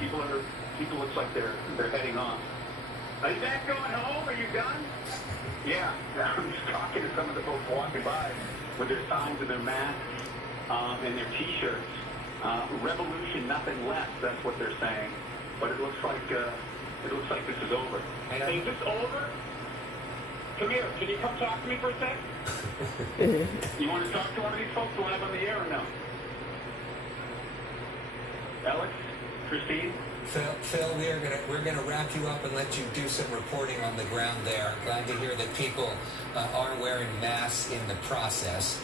People looks like they're heading off. Are you guys going home? Are you done? Yeah. I'm just talking to some of the folks walking by with their signs and their masks and their T-shirts. Revolution, nothing less. That's what they're saying. But it looks like this is over. Is this over? Come here. Can you come talk to me for a sec? You want to talk to one of these folks live on the air or no? Alex? Christine? Phil, we're gonna wrap you up and let you do some reporting on the ground there. Glad to hear that people are wearing masks in the process.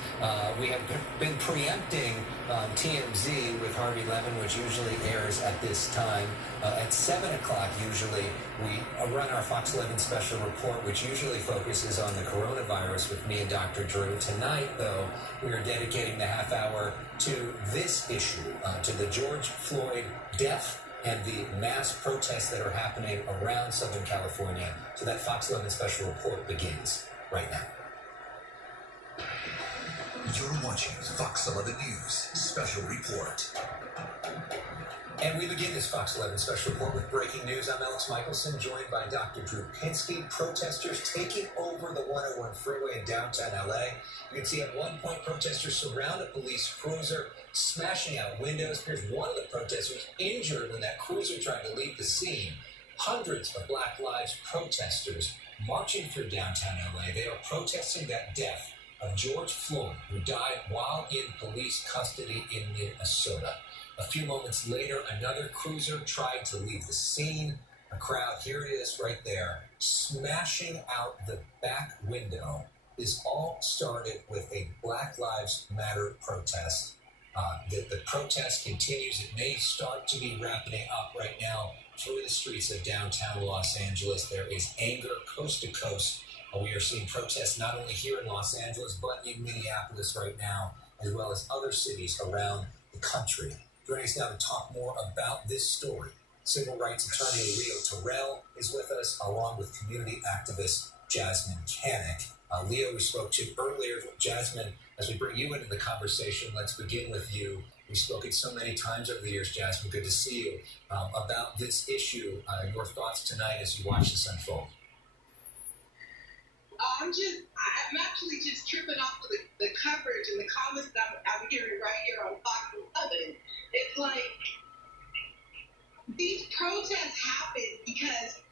We have been preempting TMZ with Harvey Levin, which usually airs at this time. At 7 o'clock, usually, we run our Fox 11 special report, which usually focuses on the coronavirus with me and Dr. Drew. Tonight, though, we are dedicating the half hour to this issue, to the George Floyd death and the mass protests that are happening around Southern California. So that Fox 11 special report begins right now. You're watching Fox 11 News Special Report. And we begin this Fox 11 special report with breaking news. I'm Alex Michelson, joined by Dr. Drew Pinsky. Protesters taking over the 101 freeway in downtown LA. You can see at one point protesters surround a police cruiser, smashing out windows. Here's one of the protesters injured when that cruiser tried to leave the scene. Hundreds of Black Lives protesters marching through downtown LA. They are protesting that death of George Floyd, who died while in police custody in Minnesota. A few moments later, another cruiser tried to leave the scene. A crowd, here it is right there, smashing out the back window. This all started with a Black Lives Matter protest. The protest continues. It may start to be wrapping up right now through the streets of downtown Los Angeles. There is anger coast to coast. We are seeing protests not only here in Los Angeles, but in Minneapolis right now, as well as other cities around the country. Joining us now to talk more about this story, civil rights attorney Leo Terrell is with us, along with community activist Jasmine Canick. Leo, we spoke to earlier. Jasmine, as we bring you into the conversation, let's begin with you. We've spoken so many times over the years, Jasmine. Good to see you. About this issue, your thoughts tonight as you watch this unfold. I'm actually just tripping off of the coverage and the comments that I'm hearing right here on Fox 11. It's like these protests happen because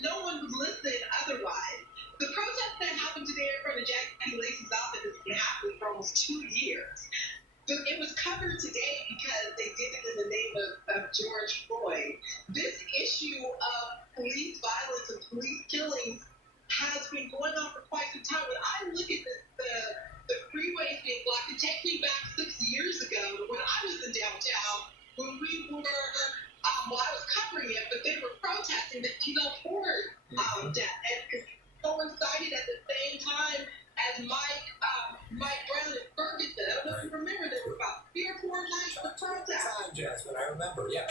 no one would listen otherwise. The protest that happened today in front of Jackie Lacey's office has been happening for almost 2 years. But it was covered today because they did it in the name of George Floyd. This issue of police violence and police killings has been going on for quite some time. When I look at the freeways being blocked, it takes me back 6 years ago when I was in downtown, when we were, well, I was covering it, but they were protesting the Eno Ford death. And coincided at the same time as Mike Brown and Ferguson. I don't know if you remember, there were about 3 or 4 nights of protest. Jasmine, I remember, yes.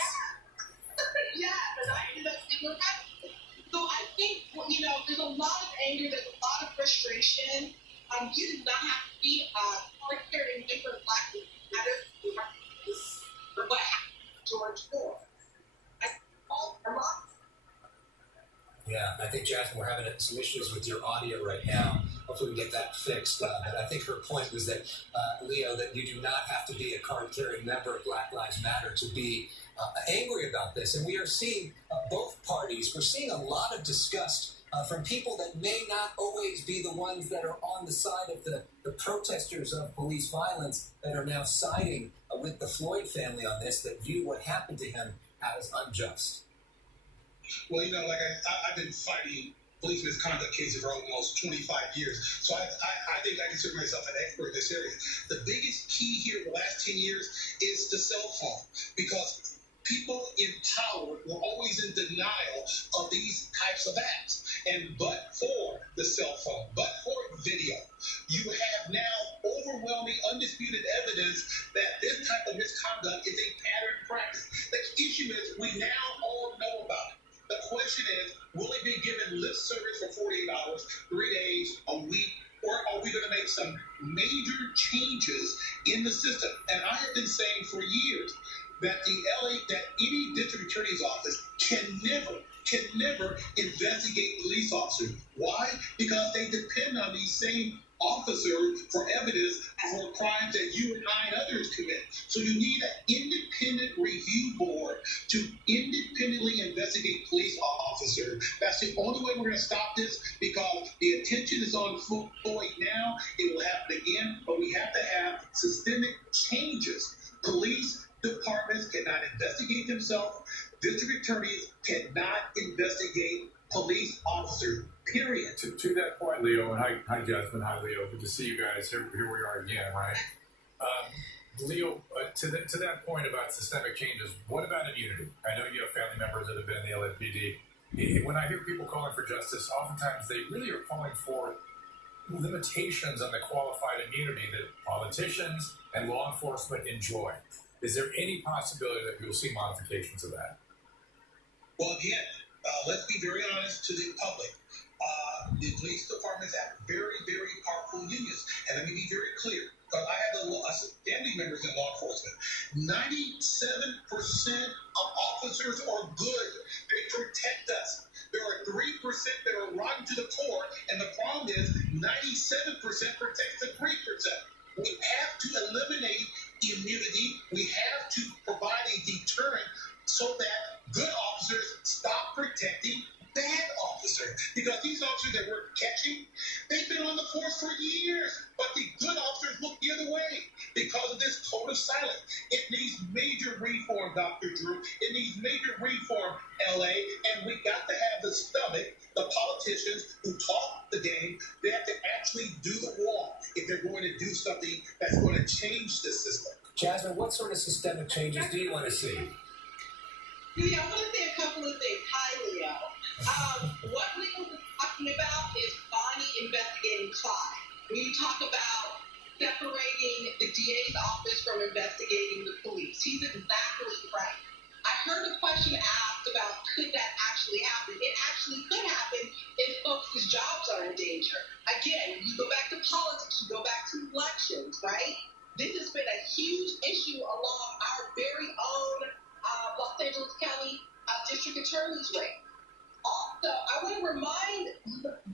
Yeah, and I ended up being arrested. So I think, there's a lot of anger, there's a lot of frustration. You do not have to be a card-carrying member of Black Lives Matter for what happened to George Floyd. Yeah, I think, Jasmine, we're having some issues with your audio right now. Hopefully we get that fixed. But I think her point was that, Leo, that you do not have to be a card-carrying member of Black Lives Matter to be angry about this. And we are seeing both parties. We're seeing a lot of disgust from people that may not always be the ones that are on the side of the protesters of police violence that are now siding with the Floyd family on this, that view what happened to him as unjust. Well, like I've been fighting police misconduct cases for almost 25 years. So I think I consider myself an expert in this area. The biggest key here in the last 10 years is the cell phone, because people in power were always in denial of these types of acts. And but for the cell phone, but for video, you have now overwhelming, undisputed evidence that this type of misconduct is a pattern practice. The issue is we now all know about it. The question is, will it be given lip service for 48 hours, 3 days, a week, or are we going to make some major changes in the system? And I have been saying for years that that any district Attorney's Office can never investigate police officers. Why? Because they depend on these same officers for evidence for crimes that you and I and others commit. So you need an independent review board to independently investigate police officers. That's the only way we're going to stop this, because the attention is on Floyd now. It will happen again, but we have to have systemic changes. Police departments cannot investigate themselves. District attorneys cannot investigate police officers, period. To that point, Leo, and hi Jasmine, hi Leo, good to see you guys. Here we are again, right? Leo, to that point about systemic changes, what about immunity? I know you have family members that have been in the LAPD. When I hear people calling for justice, oftentimes they really are calling for limitations on the qualified immunity that politicians and law enforcement enjoy. Is there any possibility that we will see modifications of that? Well, again, let's be very honest to the public. The police departments have very, very powerful unions. And let me be very clear, because I have standing members in law enforcement. 97% of officers are good. They protect us. There are 3% that are rotten to the core, and the problem is 97% protects the 3%. We have to eliminate immunity. We have to provide a deterrent so that good officers stop protecting bad officers. Because these officers that we're catching, they've been on the force for years, but the good officers look the other way because of this code of silence. It needs major reform, Dr. Drew. It needs major reform, LA, and we got to have the stomach, the politicians who talk the game. They have to actually do the walk if they're going to do something that's going to change the system. Jasmine, what sort of systemic changes do you want to see? Leo, I want to say a couple of things. Hi, Leo. What Leo was talking about is Bonnie investigating Clyde. When you talk about separating the DA's office from investigating the police, he's exactly right. I heard a question asked about could that actually happen. It actually could happen if folks' jobs are in danger. Again, you go back to politics, you go back to elections, right? This has been a huge issue along our very own Los Angeles County District Attorney's race. Also, I want to remind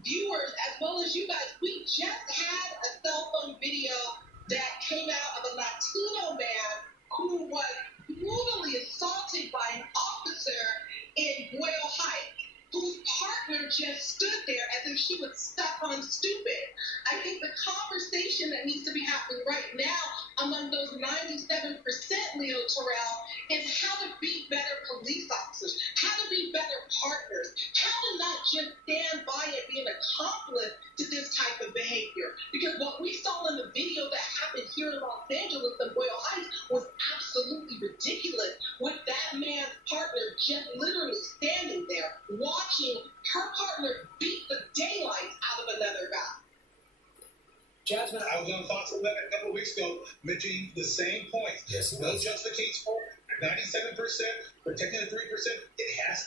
viewers as well as you guys, we just had a cell phone video that came out of a Latino man who was brutally assaulted by an officer in Boyle Heights, whose partner just stood there as if she was stuck on stupid. I think the conversation that needs to be happening right now among those 97%, Leo Terrell, is how to be better police officers, how to be better partners, how to not just stand by and be an accomplice to this type of behavior. Because what we saw in the video that happened here in Los Angeles and Boyle Heights was absolutely ridiculous, with that man's partner just literally standing there watching her partner beat the daylights out of another guy. Jasmine, I was on Fox 11 a couple of weeks ago mentioning the same point. Yes, it No was. justification for it. 97% protecting the 3%. It has